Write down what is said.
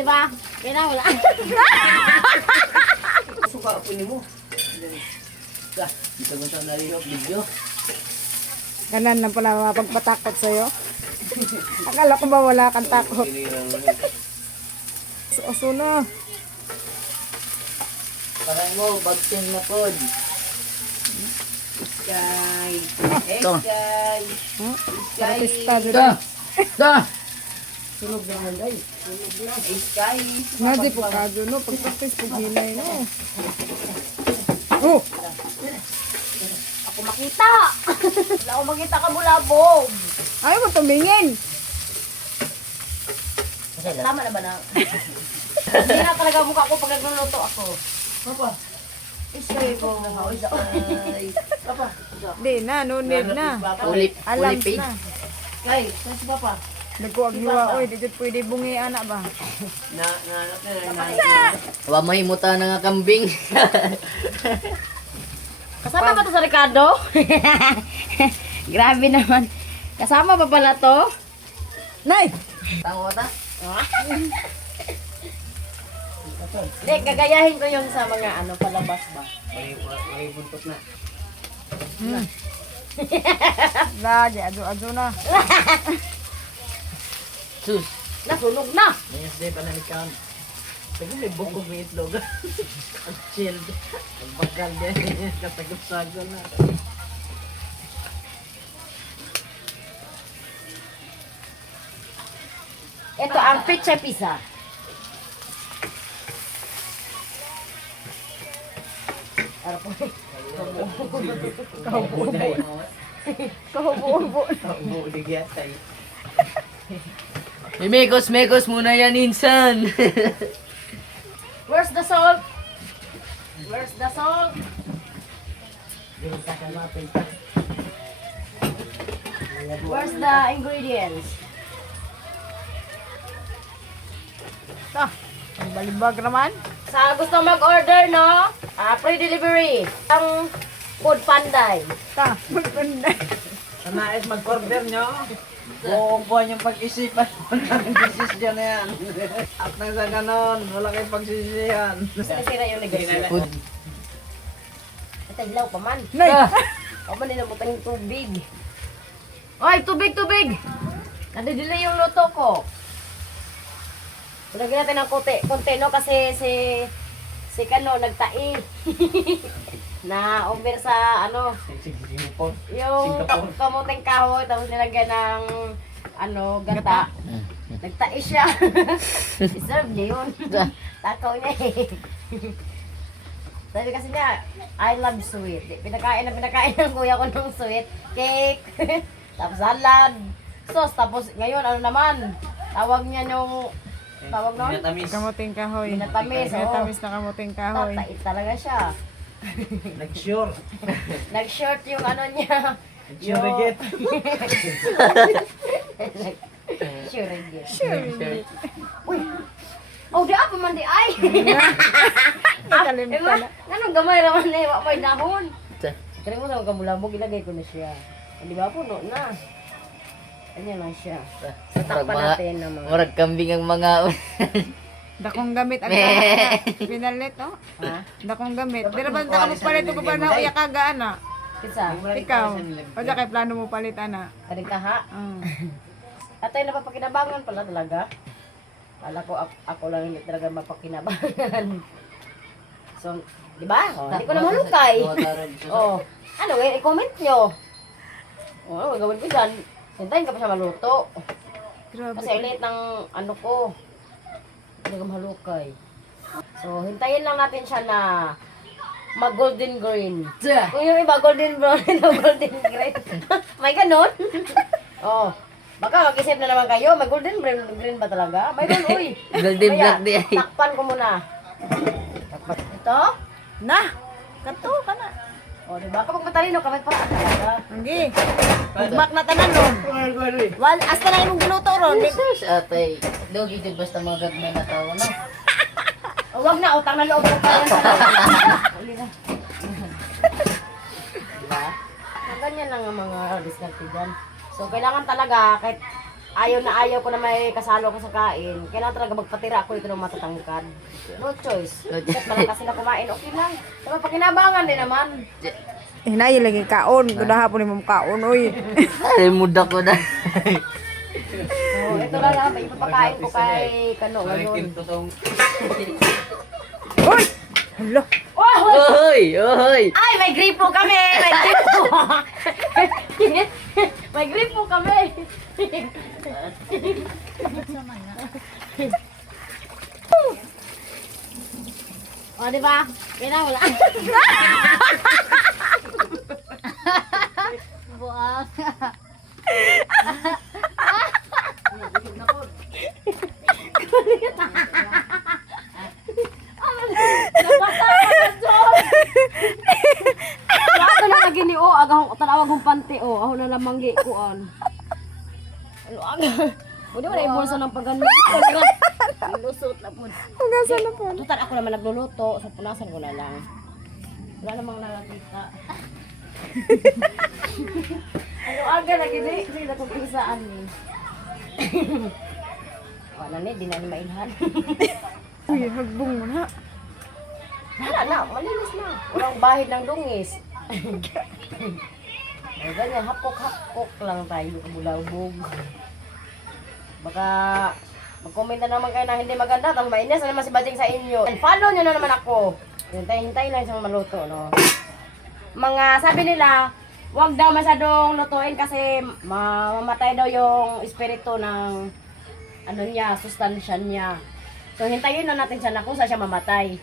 Diba? Kaya wala. Suka po ni mo. Dito mo sa narihok video. Ganan na pala mapagpatakot sa'yo. Akala ko ba wala kang takot? Aso na. Parang mo, bagsin na pod. Sky. Sky. Sky. Artista dito. Da! Sunog naman day. Sunog na. Sky. Nadi po ka doon, no? Pag-practice po hinay, no? Oh! Ako makita. Wala ako makita ka bulabog. Ayaw mo tumingin. Tama na ba na? Hindi na talaga mukha ko pag nagluluto ako. Papa. Iskay ko. Sky. Papa. Di na, no need na. Ulip. Alam na. Sky. Saan si Papa? Nagkuagluwa, oy, di dyan pwede bungi anak ba? Na. Wamahimuta na nga kambing. Kasama ba to sa Ricardo? Grabe naman. Kasama ba pala to? Nay! Tango ta? Hindi, gagayahin ko yung sa mga ano, palabas ba? May buntot na. Lagi, ado na. Sus. Nasunog na! Mayas day pa nalikan. Sige, may bukog may itlog. Ang chill. Ang bakal din. Kasagod-sagod na. Ito ang pizza pizza. Ano po? Kahubo-hubo. Mekos muna yan, insan. Where's the salt? Where's the salt? Where's the ingredients? Ah, ang balibag naman. Sa gusto mag-order, no? Pre-delivery. Ang food panday. Ta, magpanda. Nais mag-order nyo. Buong buwan yung pag-isipan mo ng desisyon na yan. At nang sa ganon, wala kayong pagsisihan. Sira yung negosyo. Ito, hilaw pa man. Nay! O man, nilamutan yung tubig. Oy, tubig! Nadidili yung luto ko. Lagyan natin ng konti, no? Kasi si Kano nagtai. Na over sa ano, yung kamuting kahoy, tapos nilagyan ng ano, gata. Nagtai siya. Deserve niya yun. Takaw niya eh. Sabi kasi niya, I love sweet. Pinakain ng kuya ko ng sweet. Cake. Tapos salad. Sauce. Tapos ngayon, ano naman, tawag niya yung tawag nun? Kamuting kahoy. Minatamis, oo. Minatamis na kamuting kahoy. Tatait talaga siya. Nag-sure. Nag-short yung ano niya. Nag-sure again. Sure again. Sure. Uy! Oh, di apa man di ay! Ikalim pala. Anong gamay naman na yung may dahon? Kaya mo sa kamulambog, ilagay ko na siya. Di ba po, no na. Ganyan lang siya. Tatakpan natin ng mga... Murag kambing ang mga... Dakong gamit ang pinalit, no? Ha? Dakong gamit. Di na ba ka mo palit ko pa na uya kaga, ana? Pizza? Ikaw. O di kay plano mo palit, ana? Karing kaha? Atay napapakinabangan pala talaga. Kala ko ako lang hindi talaga mapakinabangan. So, di ba? Hindi ko na malukay. Oh, ano eh, i-comment nyo. Oh, gawin ko dyan. Hintayin ka pa siya maluto. Grabe. Kasi ang liit ng ano ko. Hindi ko malukay. So, hintayin lang natin siya na mag-golden green. Kung yung iba golden brown na golden green. May ganun? Oh. Baka mag-isip na naman kayo, may golden green ba talaga? Mayroon, uy. Golden Kaya, black di ay. takpan ko muna. Ito? Na! Kato ka na. O, diba? Kapag matalino ka, may paraan talaga. Hindi. Bugmak na tanan ron. Wal, hasta na yung giluto ron. Sus, atay. Dogi din basta mga gagmay na tao, no? O, wag na, utang na loob ko pa yan sa uli na. Diba? Ganyan lang ang mga diskarte dyan. So, kailangan talaga, kahit ayaw na ayaw ko na may kasalo ko sa kain. Kailangan talaga magpatira ako ito ng matatangkad. No choice. Kahit malakas sila kumain, okay lang. Diba, pakinabangan din naman. Hinayi lagi kaon. Kuda hapon ni mong kaon, oy. Ay, muda ko na. Oh, ito lang lang, ipapakain ko kay Kano ngayon. Uy! Hala. Oh! Oy! Oy! Ay, may gripo kami! May gripo! May gripo kami! O, di ba? Kailangan wala. Buang. Wala na lagi ni O, agahong tanawag hong panty O, ako na lamang gi kuan. Ano aga? Pwede mo na ibulsa ng pagganyan. Lusot na po. Hugasan na po. Tutan ako naman nagluluto, so punasan ko na lang. Wala namang nakakita. Ano aga lagi di? Sige na kung pisaan ni. Wala ni, di na ni mailhan. Uy, hagbong mo na. Wala na, malinis na. Walang bahid ng dungis. Ay, ganyan, hapok-hapok lang tayo, kabulabog. Baka mag-comment na naman kayo na hindi maganda, tapos mainis na naman si Bajing sa inyo. And follow nyo na naman ako. Hintay lang sa maluto, no? Mga sabi nila, wag daw masyadong lutuin kasi mamamatay daw yung espiritu ng ano niya, sustansya niya. So hintayin na natin siya na kung saan siya mamatay.